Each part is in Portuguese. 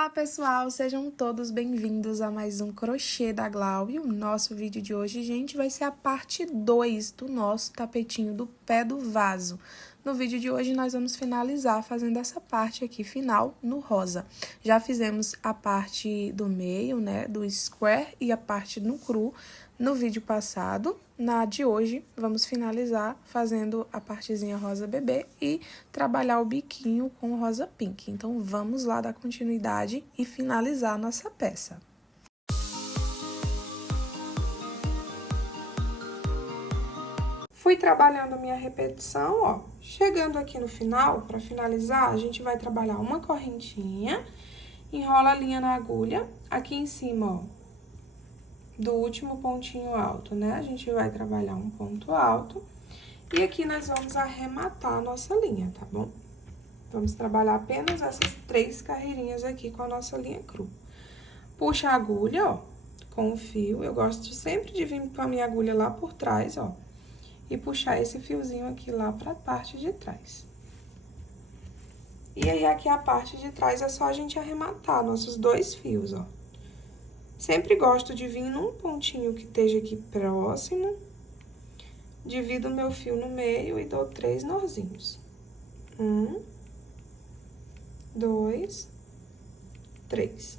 Olá pessoal, sejam todos bem-vindos a mais um crochê da Glau. E o nosso vídeo de hoje, gente, vai ser a parte 2 do nosso tapetinho do pé do vaso. No vídeo de hoje, nós vamos finalizar fazendo essa parte aqui final no rosa. Já fizemos a parte do meio, né, do square e a parte no cru no vídeo passado. Na de hoje, vamos finalizar fazendo a partezinha rosa bebê e trabalhar o biquinho com rosa pink. Então, vamos lá dar continuidade e finalizar a nossa peça. Fui trabalhando a minha repetição, ó. Chegando aqui no final, para finalizar, a gente vai trabalhar uma correntinha, enrola a linha na agulha, aqui em cima, ó, do último pontinho alto, né? A gente vai trabalhar um ponto alto e aqui nós vamos arrematar a nossa linha, tá bom? Vamos trabalhar apenas essas 3 carreirinhas aqui com a nossa linha cru. Puxa a agulha, ó, com o fio. Eu gosto sempre de vir com a minha agulha lá por trás, ó, e puxar esse fiozinho aqui lá pra parte de trás. E aí, aqui a parte de trás é só a gente arrematar nossos 2 fios, ó. Sempre gosto de vir num pontinho que esteja aqui próximo, divido o meu fio no meio e dou 3 nozinhos. 1, 2, 3.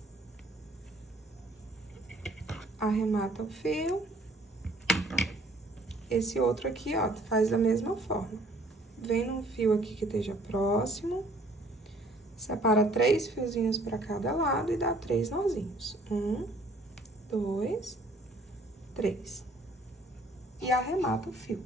Arremata o fio. Esse outro aqui, ó, faz da mesma forma. Vem num fio aqui que esteja próximo, separa 3 fiozinhos para cada lado e dá 3 nozinhos. 1, 2, 3. E arremata o fio.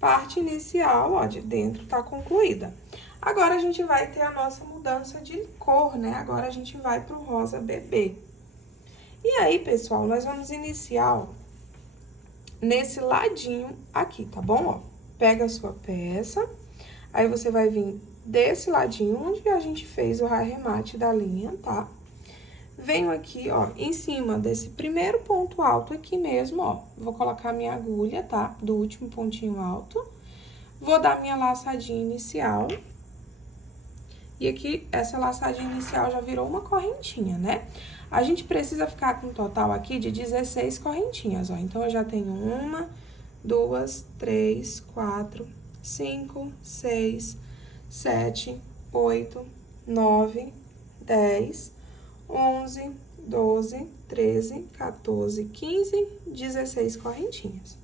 Parte inicial, ó, de dentro tá concluída. Agora, a gente vai ter a nossa mudança de cor, né? Agora, a gente vai pro rosa bebê. E aí, pessoal, nós vamos iniciar, ó, nesse ladinho aqui, tá bom? Ó, pega a sua peça, aí você vai vir desse ladinho onde a gente fez o arremate da linha, tá? Venho aqui, ó, em cima desse primeiro ponto alto aqui mesmo, ó. Vou colocar minha agulha, tá? Do último pontinho alto. Vou dar minha laçadinha inicial. E aqui, essa laçadinha inicial já virou uma correntinha, né? A gente precisa ficar com um total aqui de 16 correntinhas, ó. Então, eu já tenho 1, 2, 3, 4, 5, 6, 7, 8, 9, 10, 11, 12, 13, 14, 15, 16 correntinhas.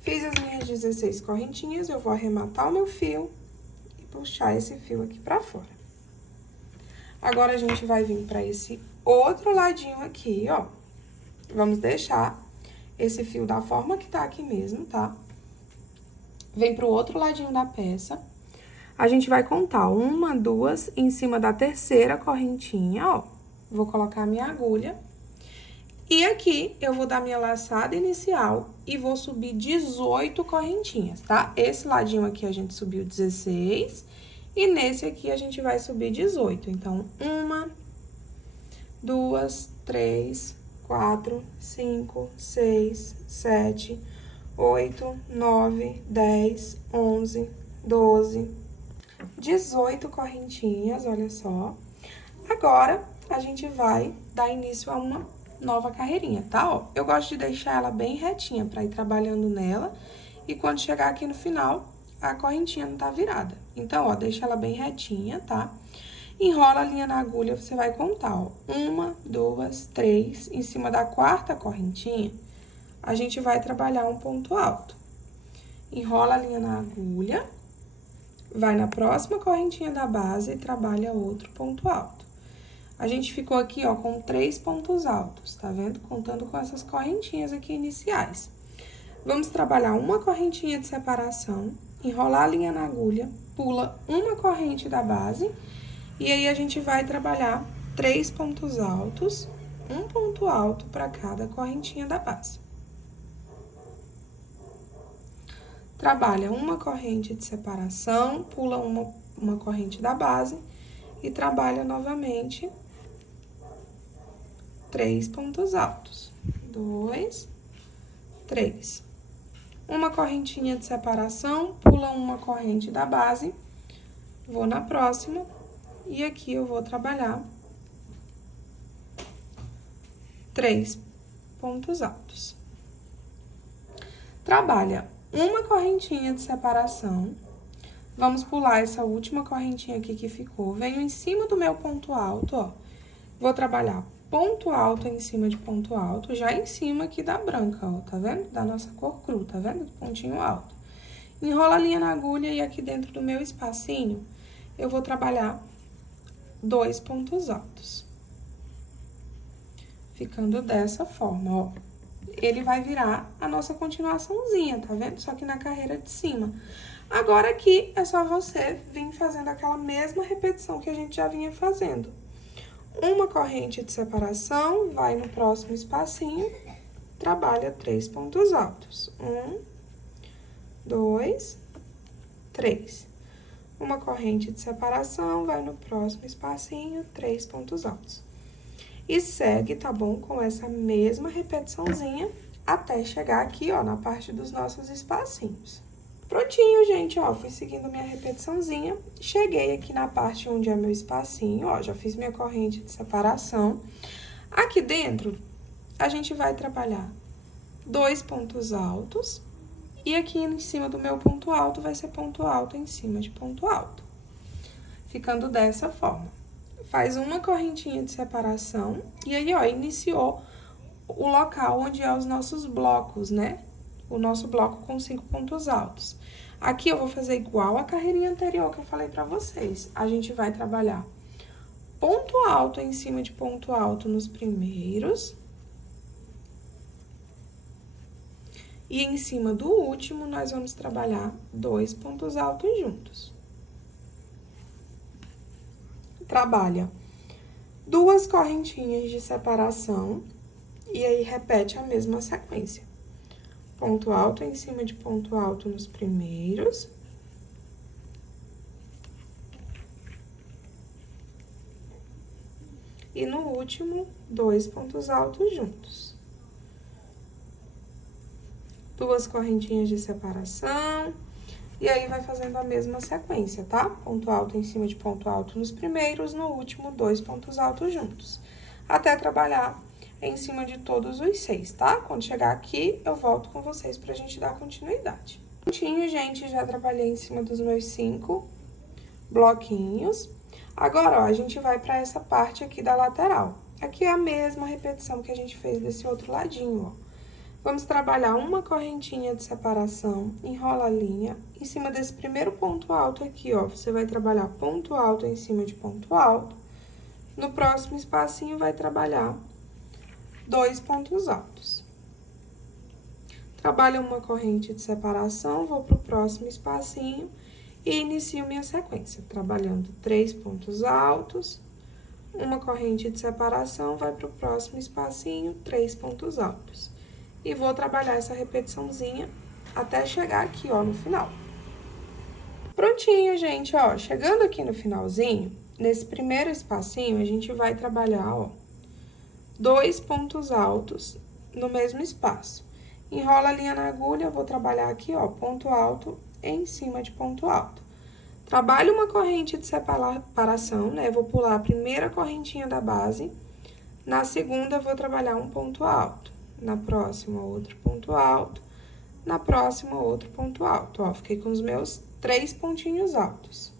Fiz as minhas 16 correntinhas, eu vou arrematar o meu fio e puxar esse fio aqui pra fora. Agora, a gente vai vir pra esse outro ladinho aqui, ó. Vamos deixar esse fio da forma que tá aqui mesmo, tá? Vem pro outro ladinho da peça. A gente vai contar 1, 2, em cima da terceira correntinha, ó. Vou colocar a minha agulha. E aqui, eu vou dar minha laçada inicial e vou subir 18 correntinhas, tá? Esse ladinho aqui a gente subiu 16 e nesse aqui a gente vai subir 18. Então, 1, 2, 3, 4, 5, 6, 7, 8, 9, 10, 11, 12, 18 correntinhas, olha só. Agora, a gente vai dar início a uma nova carreirinha, tá? Ó, eu gosto de deixar ela bem retinha pra ir trabalhando nela. E quando chegar aqui no final, a correntinha não tá virada. Então, ó, deixa ela bem retinha, tá? Enrola a linha na agulha, você vai contar, ó. 1, 2, 3, em cima da quarta correntinha, a gente vai trabalhar um ponto alto. Enrola a linha na agulha, vai na próxima correntinha da base e trabalha outro ponto alto. A gente ficou aqui, ó, com 3 pontos altos, tá vendo? Contando com essas correntinhas aqui iniciais. Vamos trabalhar uma correntinha de separação, enrolar a linha na agulha, pula uma corrente da base, e aí a gente vai trabalhar 3 pontos altos, um ponto alto para cada correntinha da base. Trabalha uma corrente de separação, pula uma corrente da base e trabalha novamente 3 pontos altos. 2, 3. Uma correntinha de separação, pula uma corrente da base vou na próxima, e aqui eu vou trabalhar 3 pontos altos. Trabalha uma correntinha de separação. Vamos pular essa última correntinha aqui que ficou. Venho em cima do meu ponto alto, ó. Vou trabalhar ponto alto em cima de ponto alto, já em cima aqui da branca, ó, tá vendo? Da nossa cor cru, tá vendo? Do pontinho alto. Enrola a linha na agulha e aqui dentro do meu espacinho, eu vou trabalhar 2 pontos altos. Ficando dessa forma, ó. Ele vai virar a nossa continuaçãozinha, tá vendo? Só que na carreira de cima. Agora, aqui, é só você vir fazendo aquela mesma repetição que a gente já vinha fazendo. Uma corrente de separação, vai no próximo espacinho, trabalha 3 pontos altos. 1, 2, 3. Uma corrente de separação, vai no próximo espacinho, 3 pontos altos. E segue, tá bom? Com essa mesma repetiçãozinha, até chegar aqui, ó, na parte dos nossos espacinhos. Prontinho, gente, ó, fui seguindo minha repetiçãozinha, cheguei aqui na parte onde é meu espacinho, ó, já fiz minha corrente de separação. Aqui dentro, a gente vai trabalhar 2 pontos altos, e aqui em cima do meu ponto alto, vai ser ponto alto em cima de ponto alto. Ficando dessa forma. Faz uma correntinha de separação, e aí, ó, iniciou o local onde é os nossos blocos, né? O nosso bloco com 5 pontos altos. Aqui eu vou fazer igual a carreirinha anterior que eu falei pra vocês. A gente vai trabalhar ponto alto em cima de ponto alto nos primeiros. E em cima do último, nós vamos trabalhar 2 pontos altos juntos. Trabalha 2 correntinhas de separação, e aí repete a mesma sequência. Ponto alto em cima de ponto alto nos primeiros. E no último, 2 pontos altos juntos. 2 correntinhas de separação. E aí, vai fazendo a mesma sequência, tá? Ponto alto em cima de ponto alto nos primeiros, no último, 2 pontos altos juntos. Até trabalhar em cima de todos os 6, tá? Quando chegar aqui, eu volto com vocês pra gente dar continuidade. Prontinho, gente, já trabalhei em cima dos meus 5 bloquinhos. Agora, ó, a gente vai pra essa parte aqui da lateral. Aqui é a mesma repetição que a gente fez desse outro ladinho, ó. Vamos trabalhar uma correntinha de separação, enrola a linha. Em cima desse primeiro ponto alto aqui, ó, você vai trabalhar ponto alto em cima de ponto alto. No próximo espacinho, vai trabalhar 2 pontos altos. Trabalho uma corrente de separação, vou pro próximo espacinho e inicio minha sequência, trabalhando 3 pontos altos, uma corrente de separação, vai pro próximo espacinho, 3 pontos altos. E vou trabalhar essa repetiçãozinha até chegar aqui, ó, no final. Prontinho, gente, ó, chegando aqui no finalzinho, nesse primeiro espacinho, a gente vai trabalhar, ó, 2 pontos altos no mesmo espaço. Enrola a linha na agulha, vou trabalhar aqui, ó, ponto alto em cima de ponto alto. Trabalho uma corrente de separação, né? Vou pular a primeira correntinha da base, na segunda, vou trabalhar um ponto alto. Na próxima, outro ponto alto, na próxima, outro ponto alto, ó, fiquei com os meus 3 pontinhos altos.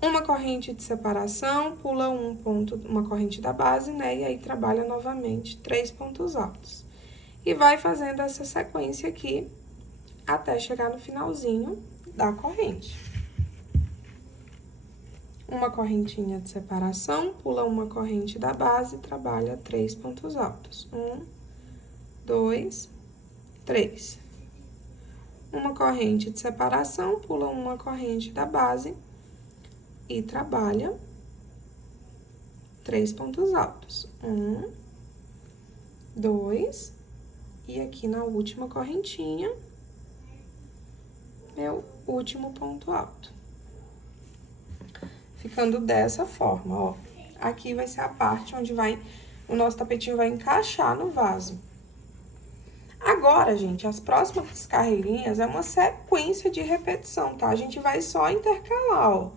Uma corrente de separação, pula um ponto, uma corrente da base, né, e aí trabalha novamente 3 pontos altos. E vai fazendo essa sequência aqui, até chegar no finalzinho da corrente. Uma correntinha de separação, pula uma corrente da base, trabalha 3 pontos altos. 1, 2, 3. Uma corrente de separação, pula uma corrente da base e trabalha 3 pontos altos. 1, 2, e aqui na última correntinha, meu último ponto alto. Ficando dessa forma, ó. Aqui vai ser a parte onde o nosso tapetinho vai encaixar no vaso. Agora, gente, as próximas carreirinhas é uma sequência de repetição, tá? A gente vai só intercalar, ó.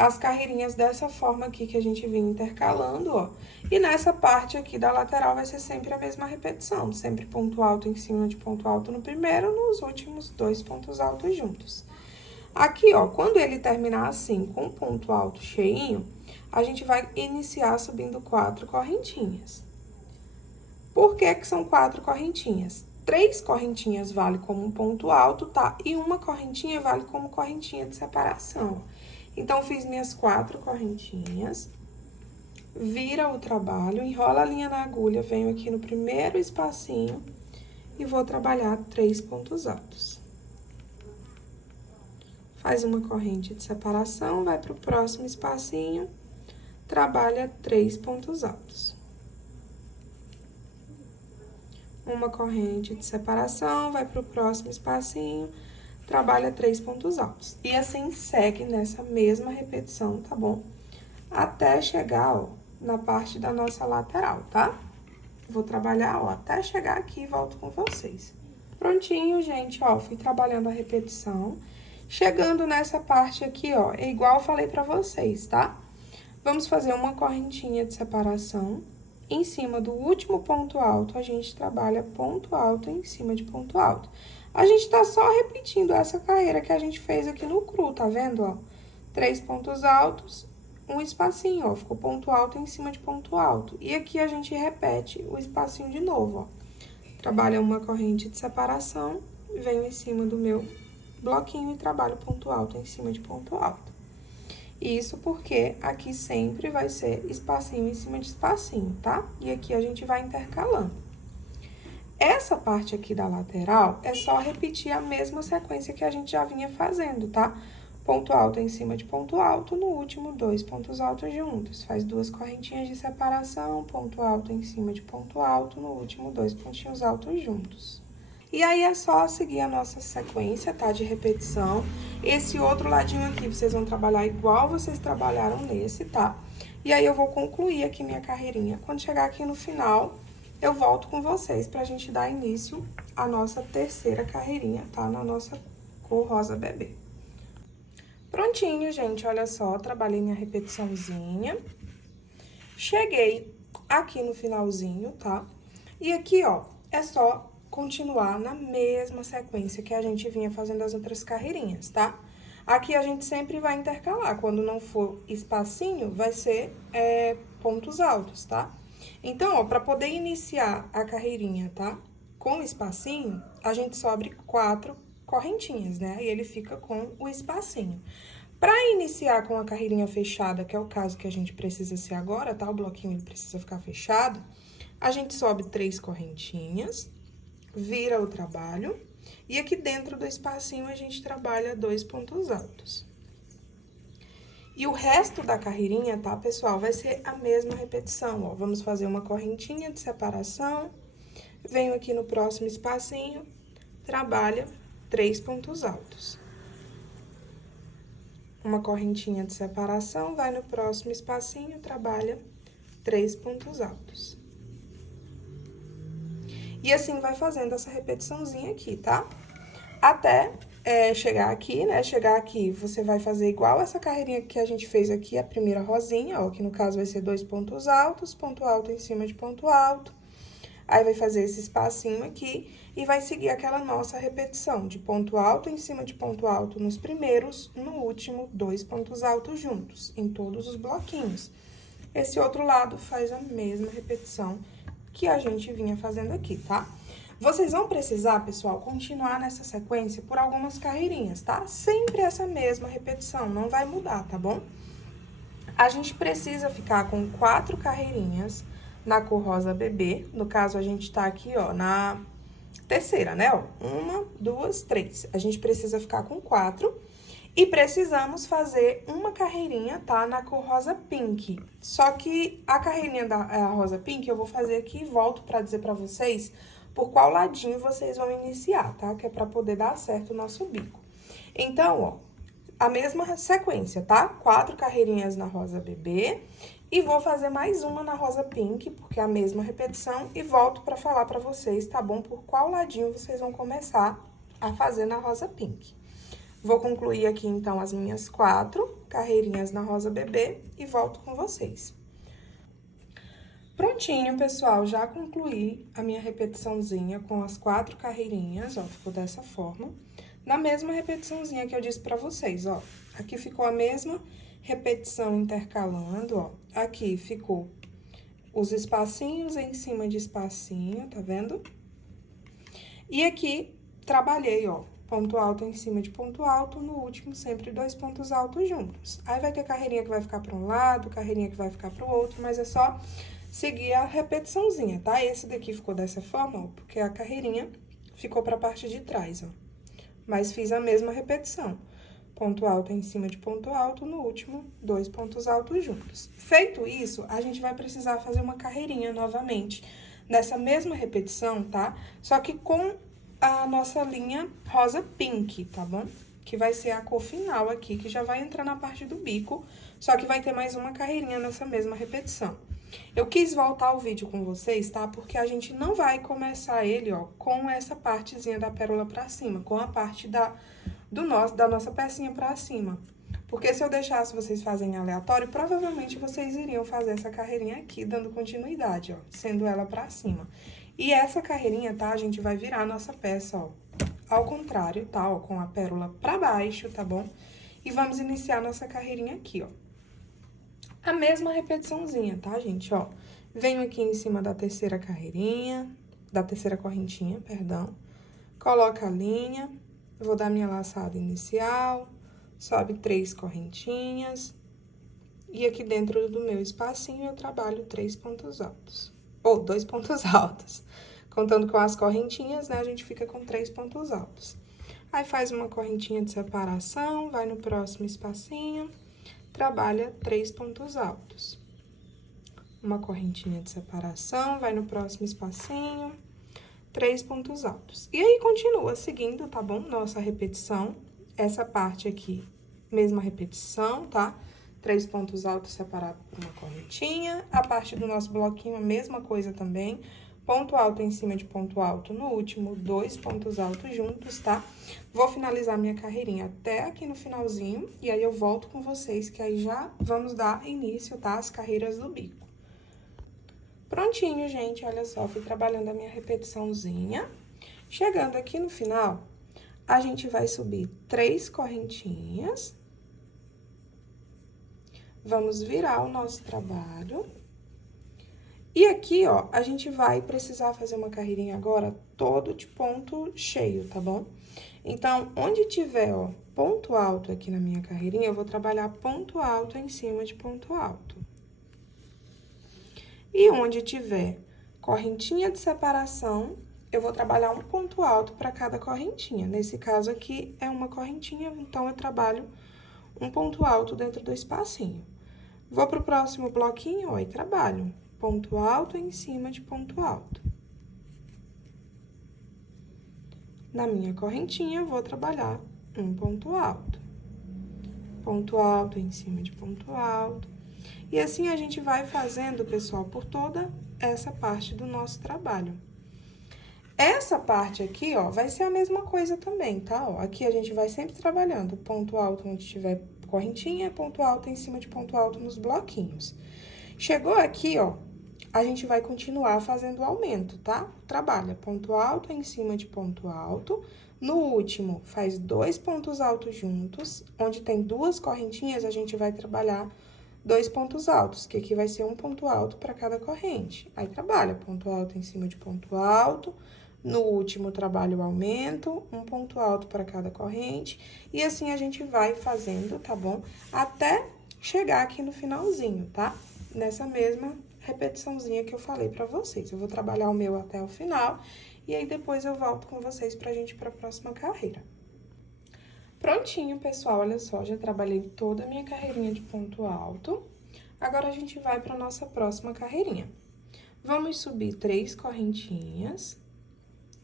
as carreirinhas dessa forma aqui que a gente vinha intercalando, ó. E nessa parte aqui da lateral vai ser sempre a mesma repetição, sempre ponto alto em cima de ponto alto no primeiro, nos últimos 2 pontos altos juntos. Aqui, ó, quando ele terminar assim, com o ponto alto cheinho, a gente vai iniciar subindo 4 correntinhas. Por que que são 4 correntinhas? 3 correntinhas vale como um ponto alto, tá? E uma correntinha vale como correntinha de separação. Então, fiz minhas 4 correntinhas, vira o trabalho, enrola a linha na agulha, venho aqui no primeiro espacinho e vou trabalhar 3 pontos altos. Faz uma corrente de separação, vai pro próximo espacinho, trabalha 3 pontos altos. Uma corrente de separação, vai pro próximo espacinho, trabalha 3 pontos altos. E assim segue nessa mesma repetição, tá bom? Até chegar, ó, na parte da nossa lateral, tá? Vou trabalhar, ó, até chegar aqui e volto com vocês. Prontinho, gente, ó, fui trabalhando a repetição. Chegando nessa parte aqui, ó, é igual eu falei pra vocês, tá? Vamos fazer uma correntinha de separação. Em cima do último ponto alto, a gente trabalha ponto alto em cima de ponto alto. A gente tá só repetindo essa carreira que a gente fez aqui no cru, tá vendo, ó? 3 pontos altos, um espacinho, ó, ficou ponto alto em cima de ponto alto. E aqui a gente repete o espacinho de novo, ó. Trabalha uma corrente de separação, venho em cima do meu bloquinho e trabalho ponto alto em cima de ponto alto. Isso porque aqui sempre vai ser espacinho em cima de espacinho, tá? E aqui a gente vai intercalando. Essa parte aqui da lateral é só repetir a mesma sequência que a gente já vinha fazendo, tá? Ponto alto em cima de ponto alto, no último 2 pontos altos juntos. Faz 2 correntinhas de separação, ponto alto em cima de ponto alto, no último 2 pontinhos altos juntos. E aí, é só seguir a nossa sequência, tá? De repetição. Esse outro ladinho aqui, vocês vão trabalhar igual vocês trabalharam nesse, tá? E aí, eu vou concluir aqui minha carreirinha. Quando chegar aqui no final, eu volto com vocês pra gente dar início à nossa terceira carreirinha, tá? Na nossa cor rosa bebê. Prontinho, gente, olha só, trabalhei minha repetiçãozinha. Cheguei aqui no finalzinho, tá? E aqui, ó, é só continuar na mesma sequência que a gente vinha fazendo as outras carreirinhas, tá? Aqui a gente sempre vai intercalar, quando não for espacinho, vai ser pontos altos, tá? Então, ó, pra poder iniciar a carreirinha, tá? Com espacinho, a gente sobe 4 correntinhas, né? E ele fica com o espacinho. Pra iniciar com a carreirinha fechada, que é o caso que a gente precisa ser agora, tá? O bloquinho, ele precisa ficar fechado. A gente sobe 3 correntinhas, vira o trabalho, e aqui dentro do espacinho a gente trabalha 2 pontos altos. E o resto da carreirinha, tá, pessoal, vai ser a mesma repetição, ó. Vamos fazer uma correntinha de separação, venho aqui no próximo espacinho, trabalha 3 pontos altos. Uma correntinha de separação, vai no próximo espacinho, trabalha 3 pontos altos. E assim vai fazendo essa repetiçãozinha aqui, tá? Até chegar aqui, né? Chegar aqui, você vai fazer igual essa carreirinha que a gente fez aqui, a primeira rosinha, ó, que no caso vai ser 2 pontos altos, ponto alto em cima de ponto alto. Aí, vai fazer esse espacinho aqui e vai seguir aquela nossa repetição de ponto alto em cima de ponto alto nos primeiros, no último, 2 pontos altos juntos, em todos os bloquinhos. Esse outro lado faz a mesma repetição que a gente vinha fazendo aqui, tá? Vocês vão precisar, pessoal, continuar nessa sequência por algumas carreirinhas, tá? Sempre essa mesma repetição, não vai mudar, tá bom? A gente precisa ficar com 4 carreirinhas na cor rosa bebê. No caso, a gente tá aqui, ó, na terceira, né, ó? 1, 2, 3. A gente precisa ficar com 4. E precisamos fazer uma carreirinha, tá? Na cor rosa pink. Só que a carreirinha da rosa pink eu vou fazer aqui e volto pra dizer pra vocês por qual ladinho vocês vão iniciar, tá? Que é pra poder dar certo o nosso bico. Então, ó, a mesma sequência, tá? 4 carreirinhas na rosa bebê e vou fazer mais uma na rosa pink, porque é a mesma repetição, e volto pra falar pra vocês, tá bom? Por qual ladinho vocês vão começar a fazer na rosa pink. Vou concluir aqui, então, as minhas 4 carreirinhas na rosa bebê e volto com vocês. Prontinho, pessoal, já concluí a minha repetiçãozinha com as 4 carreirinhas, ó, ficou dessa forma. Na mesma repetiçãozinha que eu disse pra vocês, ó, aqui ficou a mesma repetição intercalando, ó, aqui ficou os espacinhos em cima de espacinho, tá vendo? E aqui, trabalhei, ó, ponto alto em cima de ponto alto, no último sempre 2 pontos altos juntos. Aí, vai ter carreirinha que vai ficar para um lado, carreirinha que vai ficar para o outro, mas é só seguir a repetiçãozinha, tá? Esse daqui ficou dessa forma, ó, porque a carreirinha ficou para a parte de trás, ó. Mas fiz a mesma repetição. Ponto alto em cima de ponto alto, no último, 2 pontos altos juntos. Feito isso, a gente vai precisar fazer uma carreirinha novamente, nessa mesma repetição, tá? Só que com a nossa linha rosa pink, tá bom? Que vai ser a cor final aqui, que já vai entrar na parte do bico, só que vai ter mais uma carreirinha nessa mesma repetição. Eu quis voltar o vídeo com vocês, tá? Porque a gente não vai começar ele, ó, com essa partezinha da pérola pra cima, com a parte da nossa pecinha pra cima. Porque se eu deixasse vocês fazerem aleatório, provavelmente vocês iriam fazer essa carreirinha aqui, dando continuidade, ó, sendo ela pra cima. E essa carreirinha, tá? A gente vai virar a nossa peça, ó, ao contrário, tá? Ó, com a pérola pra baixo, tá bom? E vamos iniciar nossa carreirinha aqui, ó. A mesma repetiçãozinha, tá, gente? Ó, venho aqui em cima da terceira carreirinha, da terceira correntinha, perdão. Coloco a linha, vou dar minha laçada inicial, sobe 3 correntinhas. E aqui dentro do meu espacinho, eu trabalho 3 pontos altos. Ou 2 pontos altos. Contando com as correntinhas, né, a gente fica com 3 pontos altos. Aí, faz uma correntinha de separação, vai no próximo espacinho, trabalha 3 pontos altos. Uma correntinha de separação, vai no próximo espacinho, 3 pontos altos. E aí, continua seguindo, tá bom? Nossa repetição, essa parte aqui, mesma repetição, tá? 3 pontos altos separados por uma correntinha. A parte do nosso bloquinho, a mesma coisa também. Ponto alto em cima de ponto alto, no último, 2 pontos altos juntos, tá? Vou finalizar minha carreirinha até aqui no finalzinho, e aí eu volto com vocês, que aí já vamos dar início, tá? As carreiras do bico. Prontinho, gente, olha só, fui trabalhando a minha repetiçãozinha. Chegando aqui no final, a gente vai subir 3 correntinhas. Vamos virar o nosso trabalho. E aqui, ó, a gente vai precisar fazer uma carreirinha agora todo de ponto cheio, tá bom? Então, onde tiver, ó, ponto alto aqui na minha carreirinha, eu vou trabalhar ponto alto em cima de ponto alto. E onde tiver correntinha de separação, eu vou trabalhar um ponto alto para cada correntinha. Nesse caso aqui, é uma correntinha, então eu trabalho um ponto alto dentro do espacinho. Vou pro próximo bloquinho, ó, e trabalho ponto alto em cima de ponto alto. Na minha correntinha, eu vou trabalhar um ponto alto. Ponto alto em cima de ponto alto. E assim a gente vai fazendo, pessoal, por toda essa parte do nosso trabalho. Essa parte aqui, ó, vai ser a mesma coisa também, tá? Ó, aqui a gente vai sempre trabalhando ponto alto onde tiver correntinha, ponto alto em cima de ponto alto nos bloquinhos. Chegou aqui, ó, a gente vai continuar fazendo o aumento, tá? Trabalha ponto alto em cima de ponto alto. No último, faz 2 pontos altos juntos. Onde tem 2 correntinhas, a gente vai trabalhar 2 pontos altos, que aqui vai ser um ponto alto para cada corrente. Aí, trabalha ponto alto em cima de ponto alto. No último, trabalha o aumento, um ponto alto para cada corrente. E assim a gente vai fazendo, tá bom? Até chegar aqui no finalzinho, tá? Nessa mesma repetiçãozinha que eu falei pra vocês. Eu vou trabalhar o meu até o final, e aí depois eu volto com vocês pra gente ir pra próxima carreira. Prontinho, pessoal, olha só, já trabalhei toda a minha carreirinha de ponto alto. Agora, a gente vai pra nossa próxima carreirinha. Vamos subir 3 correntinhas,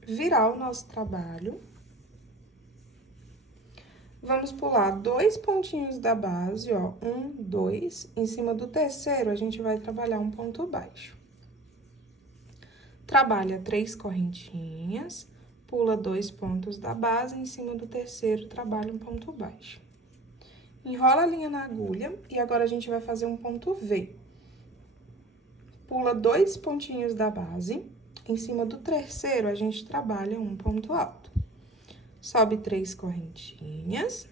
virar o nosso trabalho. Vamos pular 2 pontinhos da base, ó, 1, 2. Em cima do terceiro, a gente vai trabalhar um ponto baixo. Trabalha 3 correntinhas, pula 2 pontos da base, em cima do terceiro, trabalha um ponto baixo. enrola a linha na agulha e agora a gente vai fazer um ponto V. Pula 2 pontinhos da base, em cima do terceiro a gente trabalha um ponto alto. Sobe 3 correntinhas,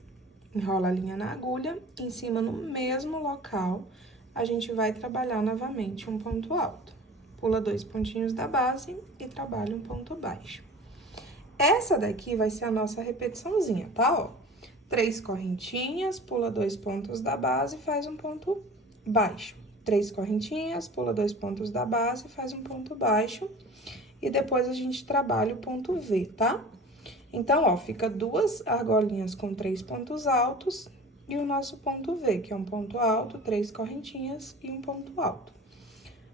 enrola a linha na agulha, em cima no mesmo local, a gente vai trabalhar novamente um ponto alto. Pula 2 pontinhos da base e trabalha um ponto baixo. Essa daqui vai ser a nossa repetiçãozinha, tá? Ó, 3 correntinhas, pula 2 pontos da base e faz um ponto baixo. 3 correntinhas, pula 2 pontos da base e faz um ponto baixo. E depois a gente trabalha o ponto V, tá? Então, ó, fica 2 argolinhas com 3 pontos altos e o nosso ponto V, que é um ponto alto, 3 correntinhas e um ponto alto.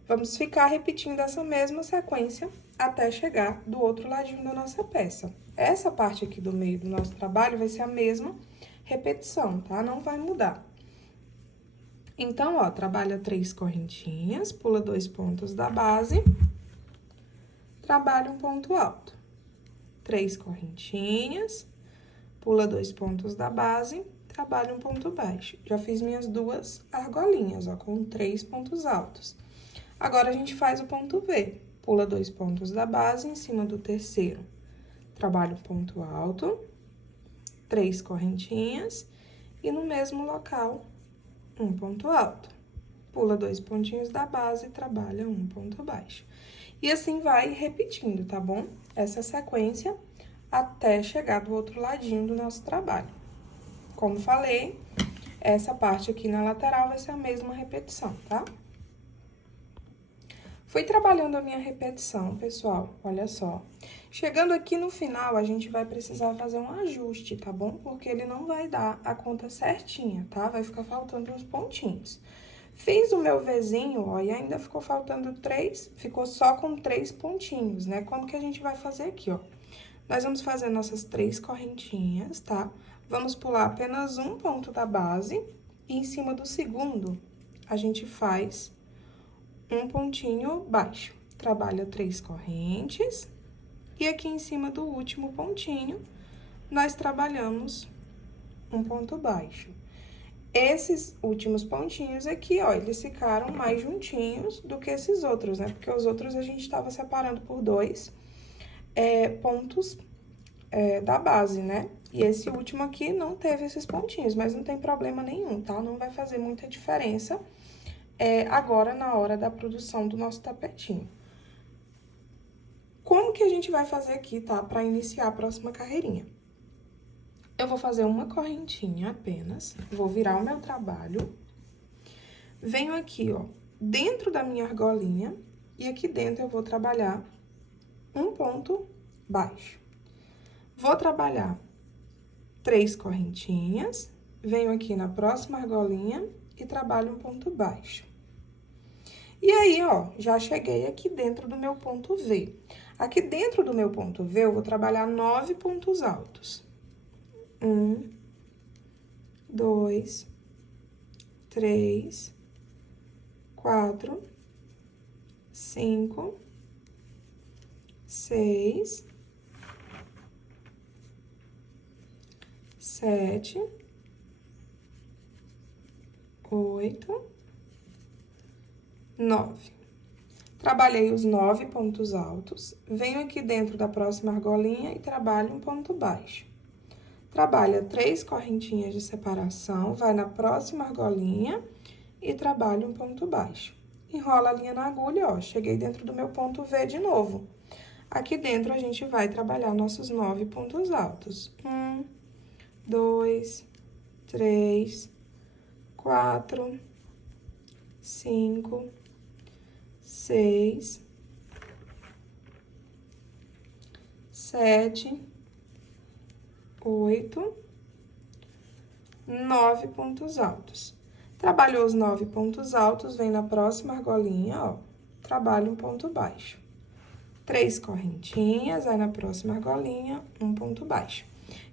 Vamos ficar repetindo essa mesma sequência até chegar do outro ladinho da nossa peça. Essa parte aqui do meio do nosso trabalho vai ser a mesma repetição, tá? Não vai mudar. Então, ó, trabalha 3 correntinhas, pula 2 pontos da base, trabalha um ponto alto. 3 correntinhas, pula 2 pontos da base, trabalha um ponto baixo. Já fiz minhas 2 argolinhas, ó, com 3 pontos altos. Agora, a gente faz o ponto V. Pula 2 pontos da base em cima do terceiro. Trabalha um ponto alto, 3 correntinhas e no mesmo local, um ponto alto. Pula 2 pontinhos da base e trabalha um ponto baixo. E assim vai repetindo, tá bom? Essa sequência até chegar do outro ladinho do nosso trabalho. Como falei, essa parte aqui na lateral vai ser a mesma repetição, tá? Fui trabalhando a minha repetição, pessoal, olha só. Chegando aqui no final, a gente vai precisar fazer um ajuste, tá bom? Porque ele não vai dar a conta certinha, tá? Vai ficar faltando uns pontinhos. Fiz o meu Vzinho, ó, e ainda ficou faltando 3, ficou só com 3 pontinhos, né? Como que a gente vai fazer aqui, ó? Nós vamos fazer nossas 3 correntinhas, tá? Vamos pular apenas um ponto da base e em cima do segundo, a gente faz um pontinho baixo. Trabalha 3 correntes e aqui em cima do último pontinho, nós trabalhamos um ponto baixo. Esses últimos pontinhos aqui, ó, eles ficaram mais juntinhos do que esses outros, né? Porque os outros a gente tava separando por 2 pontos da base, né? E esse último aqui não teve esses pontinhos, mas não tem problema nenhum, tá? Não vai fazer muita diferença agora na hora da produção do nosso tapetinho. Como que a gente vai fazer aqui, tá? Pra iniciar a próxima carreirinha. Eu vou fazer uma correntinha apenas, vou virar o meu trabalho. Venho aqui, ó, dentro da minha argolinha, e aqui dentro eu vou trabalhar um ponto baixo. Vou trabalhar 3 correntinhas, venho aqui na próxima argolinha e trabalho um ponto baixo. E aí, ó, já cheguei aqui dentro do meu ponto V. Aqui dentro do meu ponto V, eu vou trabalhar 9 pontos altos. 1, 2, 3, 4, 5, 6, 7, 8, 9. Trabalhei os 9 pontos altos, venho aqui dentro da próxima argolinha e trabalho um ponto baixo. Trabalha 3 correntinhas de separação, vai na próxima argolinha e trabalha um ponto baixo. Enrola a linha na agulha, ó, cheguei dentro do meu ponto V de novo. Aqui dentro, a gente vai trabalhar nossos 9 pontos altos. 1, 2, 3, 4, 5, 6, 7, 8, 9 pontos altos. Trabalhou os 9 pontos altos, vem na próxima argolinha, ó, trabalha um ponto baixo. 3 correntinhas, aí na próxima argolinha, um ponto baixo.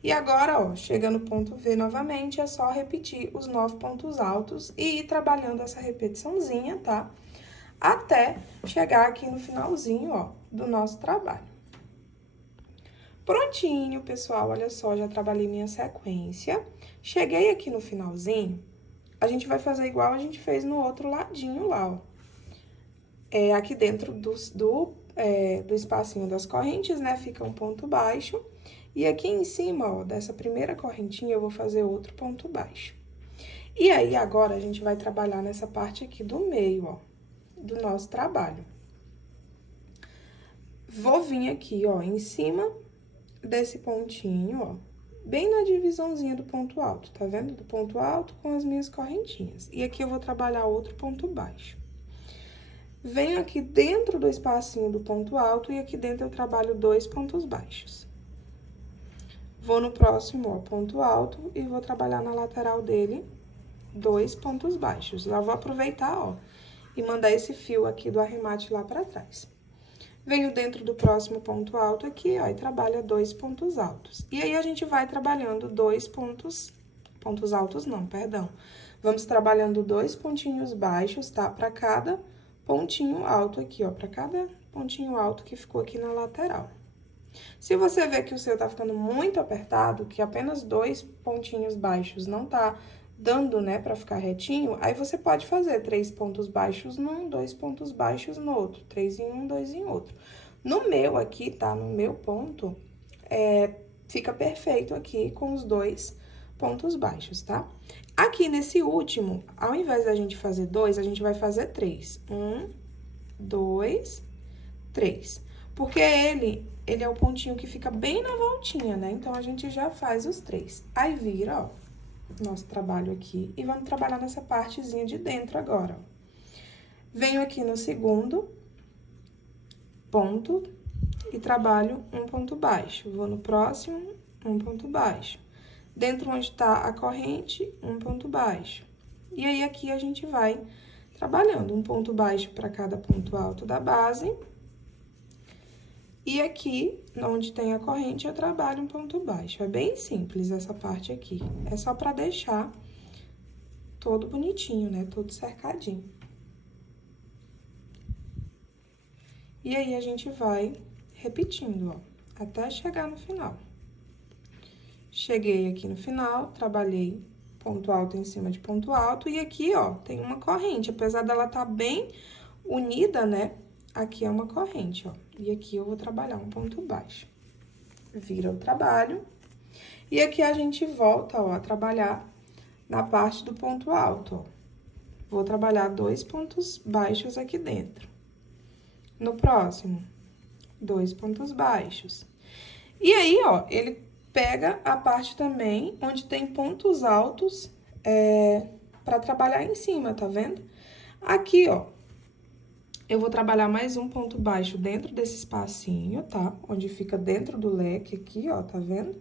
E agora, ó, chega no ponto V novamente, é só repetir os 9 pontos altos e ir trabalhando essa repetiçãozinha, tá? Até chegar aqui no finalzinho, ó, do nosso trabalho. Prontinho, pessoal, olha só, já trabalhei minha sequência. Cheguei aqui no finalzinho, a gente vai fazer igual a gente fez no outro ladinho lá, ó. Aqui dentro do espacinho das correntes, né, fica um ponto baixo. E aqui em cima, ó, dessa primeira correntinha, eu vou fazer outro ponto baixo. E aí, agora, a gente vai trabalhar nessa parte aqui do meio, ó, do nosso trabalho. Vou vir aqui, ó, em cima desse pontinho, ó, bem na divisãozinha do ponto alto, tá vendo? Do ponto alto com as minhas correntinhas. E aqui eu vou trabalhar outro ponto baixo. Venho aqui dentro do espacinho do ponto alto e aqui dentro eu trabalho 2 pontos baixos. Vou no próximo, ó, ponto alto e vou trabalhar na lateral dele 2 pontos baixos. Já vou aproveitar, ó, e mandar esse fio aqui do arremate lá pra trás. Venho dentro do próximo ponto alto aqui, ó, e trabalha 2 pontos altos. E aí, a gente vai trabalhando 2 pontos altos não, perdão. Vamos trabalhando 2 pontinhos baixos, tá? Pra cada pontinho alto aqui, ó, pra cada pontinho alto que ficou aqui na lateral. Se você vê que o seu tá ficando muito apertado, que apenas 2 pontinhos baixos não tá dando, né, pra ficar retinho, aí você pode fazer 3 pontos baixos num, 2 pontos baixos no outro, 3 em um, 2 em outro. No meu aqui, tá, no meu ponto, fica perfeito aqui com os 2 pontos baixos, tá? Aqui nesse último, ao invés da gente fazer 2, a gente vai fazer 3. 1, 2, 3. Porque ele é o pontinho que fica bem na voltinha, né? Então, a gente já faz os 3. Aí, vira, ó, nosso trabalho aqui. E vamos trabalhar nessa partezinha de dentro agora, ó. Venho aqui no segundo ponto e trabalho um ponto baixo. Vou no próximo, um ponto baixo. Dentro onde tá a corrente, um ponto baixo. E aí, aqui a gente vai trabalhando um ponto baixo para cada ponto alto da base. E aqui, onde tem a corrente, eu trabalho um ponto baixo. É bem simples essa parte aqui. É só pra deixar todo bonitinho, né? Todo cercadinho. E aí, a gente vai repetindo, ó, até chegar no final. Cheguei aqui no final, trabalhei ponto alto em cima de ponto alto. E aqui, ó, tem uma corrente. Apesar dela tá bem unida, né? Aqui é uma corrente, ó. E aqui eu vou trabalhar um ponto baixo. Vira o trabalho. E aqui a gente volta, ó, a trabalhar na parte do ponto alto, ó. Vou trabalhar 2 pontos baixos aqui dentro. No próximo, 2 pontos baixos. E aí, ó, ele pega a parte também onde tem pontos altos pra trabalhar em cima, tá vendo? Aqui, ó, eu vou trabalhar mais um ponto baixo dentro desse espacinho, tá? Onde fica dentro do leque aqui, ó, tá vendo?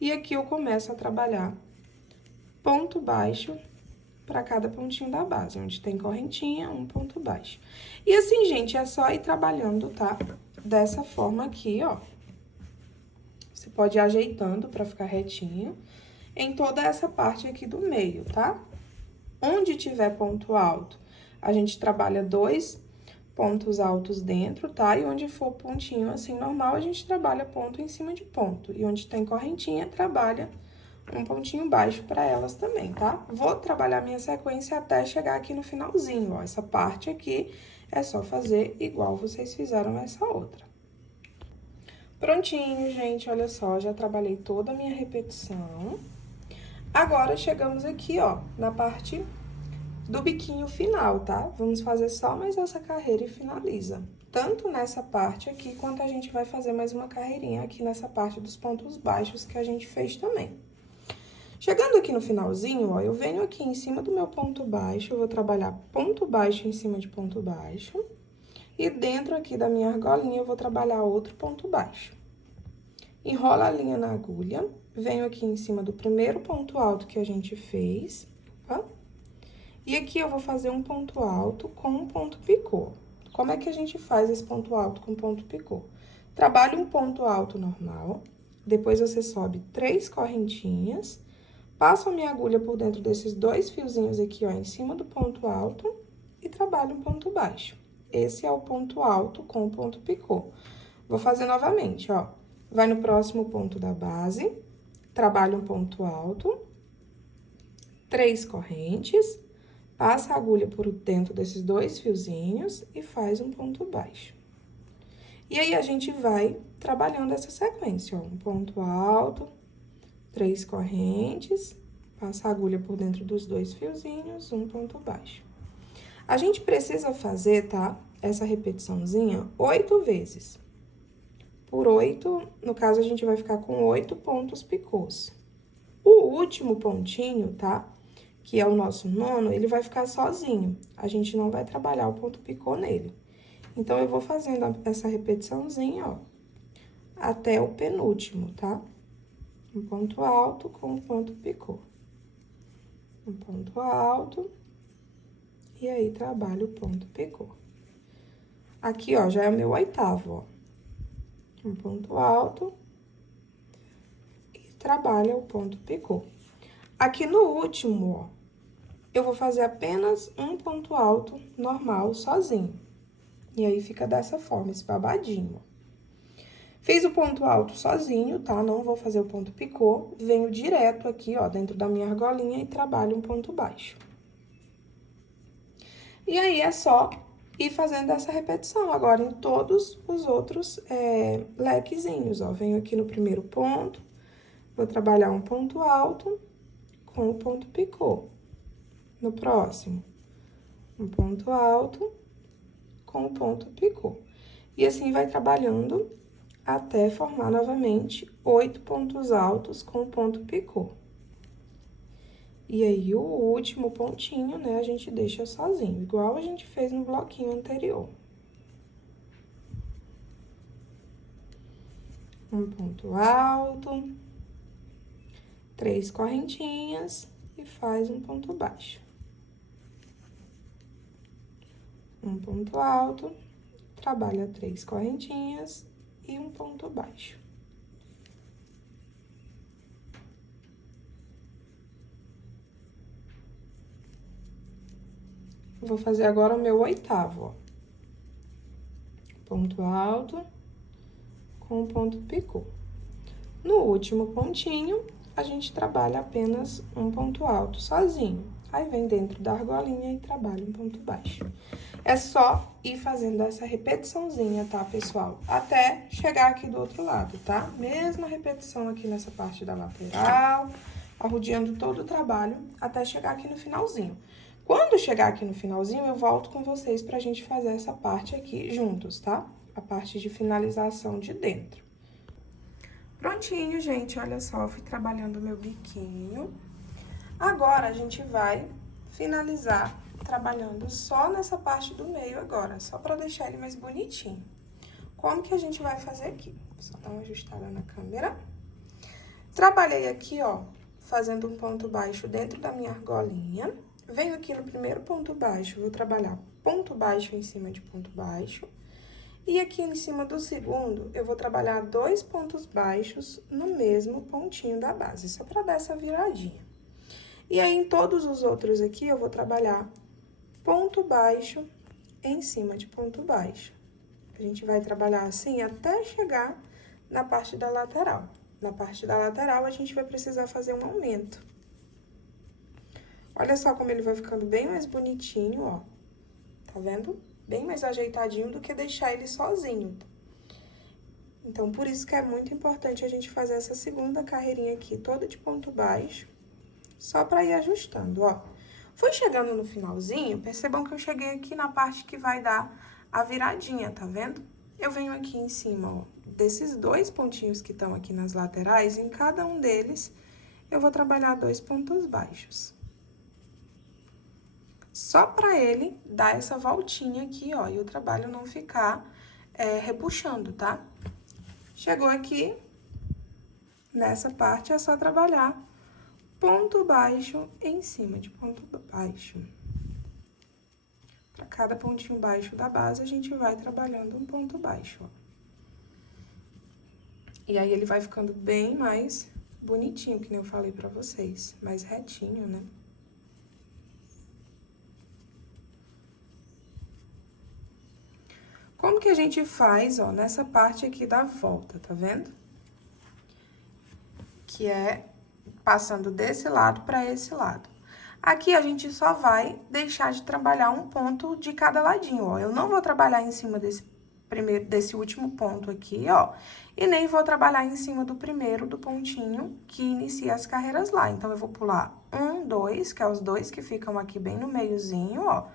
E aqui eu começo a trabalhar ponto baixo pra cada pontinho da base, onde tem correntinha, um ponto baixo. E assim, gente, é só ir trabalhando, tá? Dessa forma aqui, ó. Você pode ir ajeitando pra ficar retinho em toda essa parte aqui do meio, tá? Onde tiver ponto alto, a gente trabalha 2 pontos altos dentro, tá? E onde for pontinho assim normal, a gente trabalha ponto em cima de ponto. E onde tem correntinha, trabalha um pontinho baixo para elas também, tá? Vou trabalhar minha sequência até chegar aqui no finalzinho, ó. Essa parte aqui é só fazer igual vocês fizeram nessa outra. Prontinho, gente, olha só, já trabalhei toda a minha repetição. Agora, chegamos aqui, ó, na parte do biquinho final, tá? Vamos fazer só mais essa carreira e finaliza. Tanto nessa parte aqui, quanto a gente vai fazer mais uma carreirinha aqui nessa parte dos pontos baixos que a gente fez também. Chegando aqui no finalzinho, ó, eu venho aqui em cima do meu ponto baixo, eu vou trabalhar ponto baixo em cima de ponto baixo. E dentro aqui da minha argolinha, eu vou trabalhar outro ponto baixo. Enrola a linha na agulha, venho aqui em cima do primeiro ponto alto que a gente fez, tá? E aqui eu vou fazer um ponto alto com um ponto picô. Como é que a gente faz esse ponto alto com ponto picô? Trabalha um ponto alto normal, depois você sobe 3 correntinhas, passo a minha agulha por dentro desses 2 fiozinhos aqui, ó, em cima do ponto alto e trabalho um ponto baixo. Esse é o ponto alto com o ponto picô. Vou fazer novamente, ó. vai no próximo ponto da base, trabalha um ponto alto, 3 correntes, passa a agulha por dentro desses 2 fiozinhos e faz um ponto baixo. E aí, a gente vai trabalhando essa sequência, ó, um ponto alto, 3 correntes, passa a agulha por dentro dos 2 fiozinhos, um ponto baixo. A gente precisa fazer, tá, essa repetiçãozinha 8 vezes. Por 8, no caso, a gente vai ficar com 8 pontos picôs. O último pontinho, tá, que é o nosso nono, ele vai ficar sozinho. A gente não vai trabalhar o ponto picô nele. Então, eu vou fazendo essa repetiçãozinha, ó, até o penúltimo, tá? Um ponto alto com um ponto picô. Um ponto alto, e aí, trabalho o ponto picô. Aqui, ó, já é o meu 8º, ó. Um ponto alto, e trabalha o ponto picô. Aqui no último, ó, eu vou fazer apenas um ponto alto normal, sozinho. E aí, fica dessa forma, esse babadinho, ó. Fiz o ponto alto sozinho, tá? Não vou fazer o ponto picô. Venho direto aqui, ó, dentro da minha argolinha e trabalho um ponto baixo. E aí, é só ir fazendo essa repetição agora em todos os outros lequezinhos, ó. Venho aqui no primeiro ponto, vou trabalhar um ponto alto com o ponto picô. No próximo, um ponto alto com o ponto picô. E assim vai trabalhando até formar novamente 8 pontos altos com o ponto picô. E aí, o último pontinho, né, a gente deixa sozinho, igual a gente fez no bloquinho anterior. Um ponto alto, 3 correntinhas e faz um ponto baixo. Um ponto alto, trabalha 3 correntinhas e um ponto baixo. Vou fazer agora o meu 8º, ó. Ponto alto com o ponto picô. No último pontinho, a gente trabalha apenas um ponto alto sozinho. Aí, vem dentro da argolinha e trabalha um ponto baixo. É só ir fazendo essa repetiçãozinha, tá, pessoal? Até chegar aqui do outro lado, tá? Mesma repetição aqui nessa parte da lateral, arrodeando todo o trabalho, até chegar aqui no finalzinho. Quando chegar aqui no finalzinho, eu volto com vocês pra gente fazer essa parte aqui juntos, tá? A parte de finalização de dentro. Prontinho, gente, olha só, fui trabalhando o meu biquinho. Agora, a gente vai finalizar trabalhando só nessa parte do meio agora, só pra deixar ele mais bonitinho. Como que a gente vai fazer aqui? Só dar uma ajustada na câmera. Trabalhei aqui, ó, fazendo um ponto baixo dentro da minha argolinha. Venho aqui no primeiro ponto baixo, vou trabalhar ponto baixo em cima de ponto baixo. E aqui em cima do segundo, eu vou trabalhar 2 pontos baixos no mesmo pontinho da base, só pra dar essa viradinha. E aí, em todos os outros aqui, eu vou trabalhar ponto baixo em cima de ponto baixo. A gente vai trabalhar assim até chegar na parte da lateral. Na parte da lateral, a gente vai precisar fazer um aumento. Olha só como ele vai ficando bem mais bonitinho, ó. Tá vendo? Bem mais ajeitadinho do que deixar ele sozinho. Então, por isso que é muito importante a gente fazer essa segunda carreirinha aqui, toda de ponto baixo, só pra ir ajustando, ó. Fui chegando no finalzinho, percebam que eu cheguei aqui na parte que vai dar a viradinha, tá vendo? Eu venho aqui em cima, ó, desses 2 pontinhos que estão aqui nas laterais, em cada um deles, eu vou trabalhar 2 pontos baixos. Só pra ele dar essa voltinha aqui, ó, e o trabalho não ficar repuxando, tá? Chegou aqui, nessa parte, é só trabalhar ponto baixo em cima de ponto baixo. Pra cada pontinho baixo da base, a gente vai trabalhando um ponto baixo, ó. E aí, ele vai ficando bem mais bonitinho, que nem eu falei pra vocês, mais retinho, né? Como que a gente faz, ó, nessa parte aqui da volta, tá vendo? que é passando desse lado para esse lado. Aqui, a gente só vai deixar de trabalhar um ponto de cada ladinho, ó. Eu não vou trabalhar em cima desse último ponto aqui, ó. E nem vou trabalhar em cima do primeiro, do pontinho que inicia as carreiras lá. Então, eu vou pular 1, 2, que é os dois que ficam aqui bem no meiozinho, ó.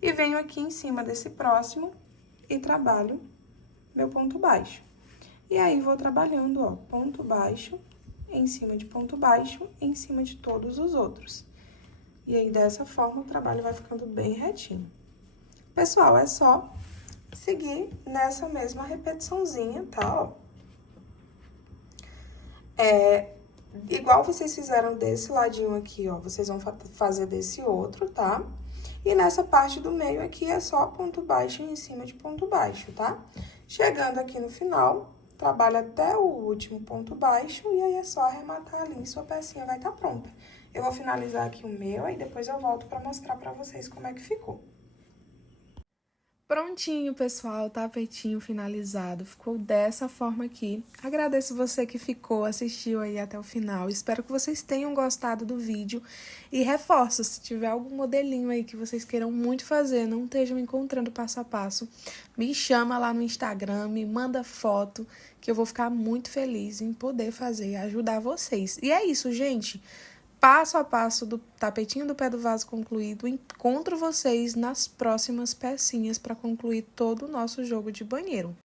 E venho aqui em cima desse próximo e trabalho meu ponto baixo. E aí, vou trabalhando, ó, ponto baixo, em cima de ponto baixo, em cima de todos os outros. E aí, dessa forma, o trabalho vai ficando bem retinho. Pessoal, é só seguir nessa mesma repetiçãozinha, tá, ó? Igual vocês fizeram desse ladinho aqui, ó, vocês vão fazer desse outro, tá? E nessa parte do meio aqui é só ponto baixo em cima de ponto baixo, tá? Chegando aqui no final, trabalha até o último ponto baixo e aí é só arrematar ali e sua pecinha vai estar pronta. Eu vou finalizar aqui o meu, aí depois eu volto pra mostrar pra vocês como é que ficou. Prontinho, pessoal, tapetinho finalizado. Ficou dessa forma aqui. Agradeço você que ficou, assistiu aí até o final. Espero que vocês tenham gostado do vídeo. E reforço, se tiver algum modelinho aí que vocês queiram muito fazer, não estejam encontrando passo a passo, me chama lá no Instagram, me manda foto, que eu vou ficar muito feliz em poder fazer e ajudar vocês. E é isso, gente. Passo a passo do tapetinho do pé do vaso concluído, encontro vocês nas próximas pecinhas para concluir todo o nosso jogo de banheiro.